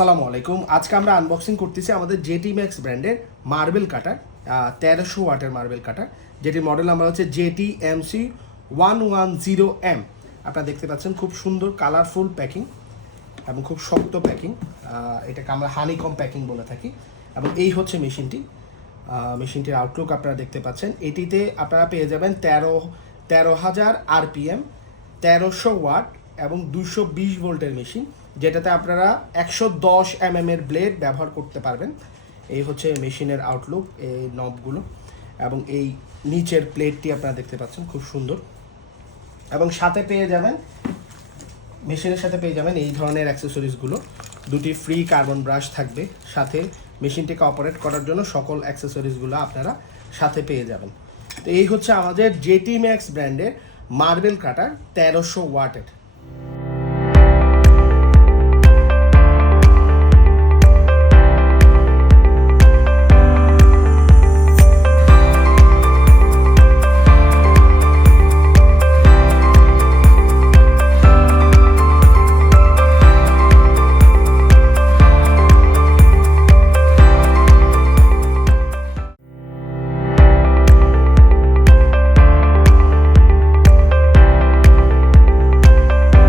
আসসালামু আলাইকুম। আজকে আমরা আনবক্সিং করতেছি আমাদের জেটি ম্যাক্স ব্র্যান্ডের মার্বেল কাটার 1300 ওয়াটের মার্বেল কাটার, যেটির মডেল নাম্বার হচ্ছে জেটি এমসি 110M। আপনারা দেখতে পাচ্ছেন খুব সুন্দর কালারফুল প্যাকিং এবং খুব শক্ত প্যাকিং। এটাকে আমরা হানিকম প্যাকিং বলে থাকি। এবং এই হচ্ছে মেশিনটির আউটলুক আপনারা দেখতে পাচ্ছেন। এটিতে আপনারা পেয়ে যাবেন 13,000 RPM, 1300 ওয়াট এবং 220 ভোল্টের মেশিন, যেটাতে আপনারা 110 mm এর ব্লেড ব্যবহার করতে পারবেন। এই হচ্ছে মেশিনের আউটলুক, এই নবগুলো এবং এই নিচের প্লেটটি আপনারা দেখতে পাচ্ছেন খুব সুন্দর। এবং সাথে পেয়ে যাবেন, মেশিনের সাথে পেয়ে যাবেন এই ধরনের অ্যাক্সেসরিজগুলো। দুটি ফ্রি কার্বন ব্রাশ থাকবে, সাথে মেশিনটিকে অপারেট করার জন্য সকল অ্যাক্সেসরিজগুলো আপনারা সাথে পেয়ে যাবেন। তো এই হচ্ছে আমাদের জেটি ম্যাক্স ব্র্যান্ডের মার্বেল কাটার 1300 ওয়াটের।